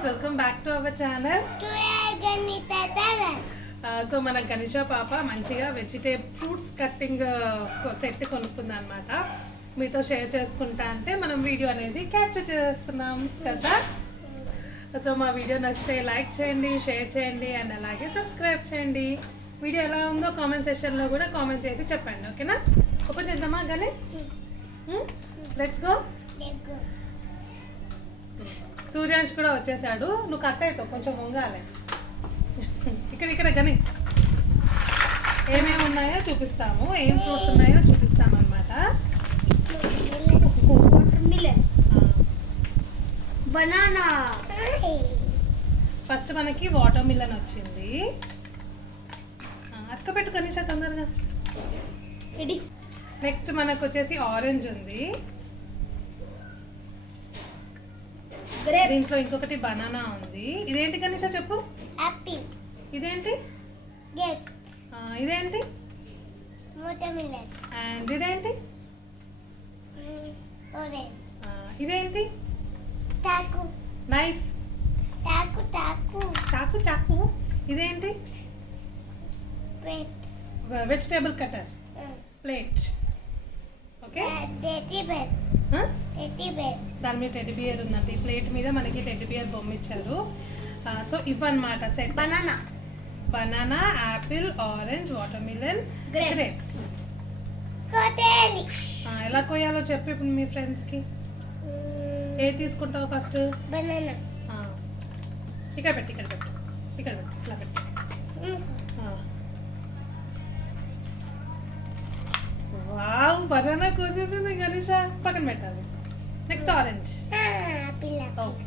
Friends, welcome back to our channel. So మన గణేష పాప మంచిగా ఫ్రూట్స్ కట్టింగ్ సెట్ కొనుక్కుంది అనమాట. మీతో షేర్ చేసుకుంటా అంటే మనం వీడియో అనేది క్యాప్చర్ చేస్తున్నాం కదా. సో మా వీడియో నచ్చితే లైక్ చేయండి, షేర్ చేయండి అండ్ అలాగే సబ్స్క్రైబ్ చేయండి. వీడియో ఎలా ఉందో కామెంట్ సెక్షన్లో కూడా కామెంట్ చేసి చెప్పండి, ఓకేనా? ఓపెన్ చేద్దామా గణే? Let's go. సూర్యాంష్ కూడా వచ్చేసాడు. నువ్వు కట్ అవుతావు, కొంచెం వంగాలి. ఇక్కడ గని ఏమేమి ఉన్నాయో చూపిస్తాము, ఏం ఫ్రూట్స్ ఉన్నాయో చూపిస్తాము అనమాట. బనానా. ఫస్ట్ మనకి వాటర్ మిలన్ వచ్చింది. అక్క పెట్టు కనీస తొందరగా. నెక్స్ట్ మనకు వచ్చేసి ఆరెంజ్ ఉంది. దీంట్లో ఇంకొకటి బనానా ఉంది. ఇదేంటి కనీస చెప్పు? యాపిల్. ఇదేంటి? గ్రేప్స్. ఇదేంటి? Water melon. అండ్ ఇదేంటి? ఆరెంజ్. ఇదేంటి? చాకు. నైఫ్. చాకు. ఇదేంటి? Plate. Vegetable cutter. Plate. Okay. దాని మీద టెడ్డీ బియర్ ఉందండి. ప్లేట్ మీద మనకి టెడ్డీ బియర్ బొమ్మ ఇచ్చారు. సో ఇవన్నమాట set. Banana, Apple, orange, water melon, grapes. ఎలా కోయాలో చెప్పు ఇప్పుడు మీ ఫ్రెండ్స్కి. ఏ తీసుకుంటావు ఫస్ట్? బనానా. ఇక్కడ పెట్టు ఇట్లా పెట్టు. వావ్, బనానా కోసేసింది గణేష. పక్కన పెట్టాలి. Next orange. ఓకే.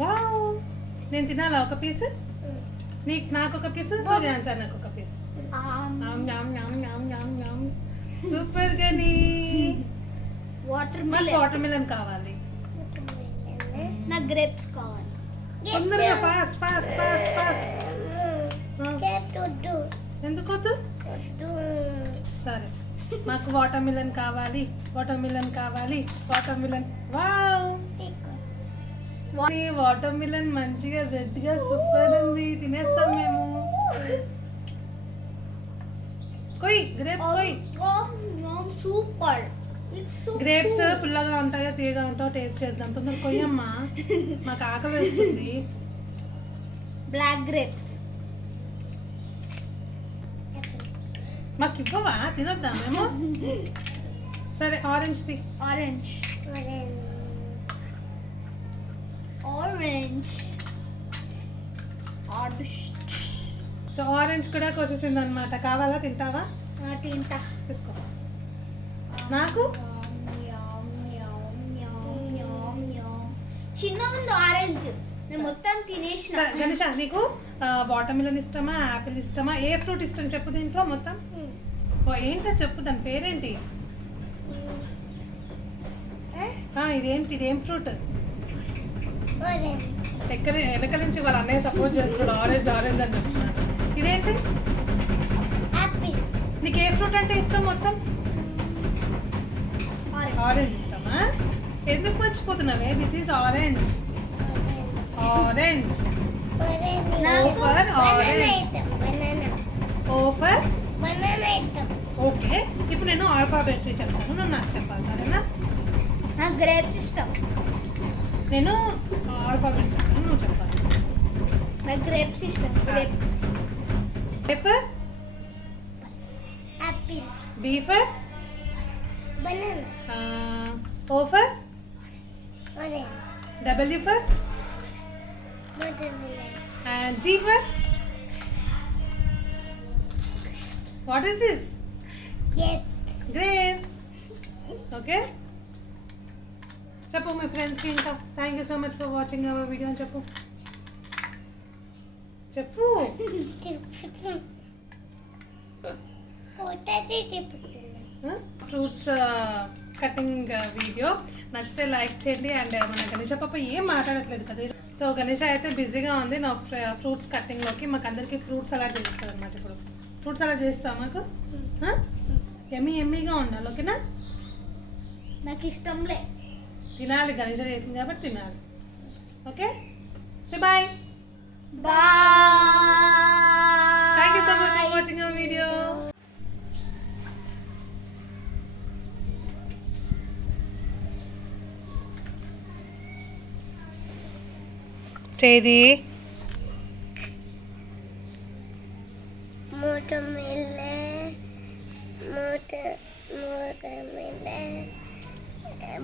వావ్, నేను తినాలా ఒక పీస్? నాకు ఒక పీస్, సూర్యాంశ నాకు ఒక పీస్. సూపర్ గని. వాటర్ మిలన్ కావాలి. నాకు గ్రేప్స్ కావాలి. తొందరగా ఫాస్ట్. ఎందుకు? సరే, మాకు వాటర్ మిలన్ కావాలి. Water melon. Wow, water melon మంచిగా రెడ్ గా సూపర్ ఉంది. తినేస్తాం మేము. Grapes super. గ్రేప్స్ పుల్లగా ఉంటాయో తీయగా ఉంటాయో టేస్ట్ చేద్దాం. తొందర కొయ్యమ్మా, మాకు ఆకలి వేస్తుంది. బ్లాక్ గ్రేప్స్ మాకు ఇవ్వవా? తినొద్దా మేము? సరే, orange the. Orange. So orange కూడా కోసేసింది అనమాట. కావాలా? తింటావా? తింటా. తీసుకో. నాకు చిన్న ఉంది ఆరెంజ్. నేను మొత్తం తినేసిన. గణేష, నీకు వాటర్ మిలన్ ఇష్టమా, యాపిల్ ఇష్టమా, ఏ ఫ్రూట్ ఇష్టం చెప్పు దీంట్లో మొత్తం. ఏంటో చెప్పు, దాని పేరేంటి? ఇదేం ఫ్రూట్? వెనక నుంచి వాళ్ళ అన్నయ్య సపోర్ట్ చేస్తున్నాడు. ఆరెంజ్ అని చెప్తున్నాడు. ఇదేంటి? నీకు ఏ ఫ్రూట్ అంటే ఇష్టం మొత్తం? ఆరెంజ్ ఇష్టమా? ఎందుకు మర్చిపోతున్నావే? This is orange. ఓకే, ఇప్పుడు నేను ఆల్ఫాబెట్స్ చెప్తాను, నువ్వు నాకు చెప్పాలి, సరేనా? నాకు గ్రేప్స్ ఇష్టం. నేను ఆల్ఫాబెట్స్ చెప్తాను, నువ్వు చెప్పాలి. నాకు గ్రేప్స్ ఇష్టం. Grapes. A for apple. B for banana. O for orange. W for watermelon. and G for what is this? Grapes. Okay. చెప్పు మీ ఫ్రెండ్స్కి. ఇంకా thank you so much for watching our video అని చెప్పు. ఫ్రూట్స్ కటింగ్ వీడియో నచ్చితే like చేయండి. And మన గణేష పాప ఏం మాట్లాడట్లేదు కదా. సో గణేష అయితే బిజీగా ఉంది నా ఫ్రూట్స్ కటింగ్లోకి. మాకు అందరికీ ఫ్రూట్స్ అలా చేస్తారు అనమాట. ఇప్పుడు ఫ్రూట్స్ అలా చేస్తాం మాకు. ఎమ్మీగా ఉండాలి, ఓకేనా? నాకు ఇష్టంలే. తినాలి, గణేష చేసింది కాబట్టి తినాలి. Okay, say bye. Bye. Thank you so much for watching our video. చేది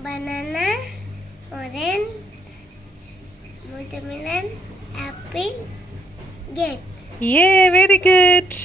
banana, orange, watermelon, apple, get. యే వెరీ గుడ్.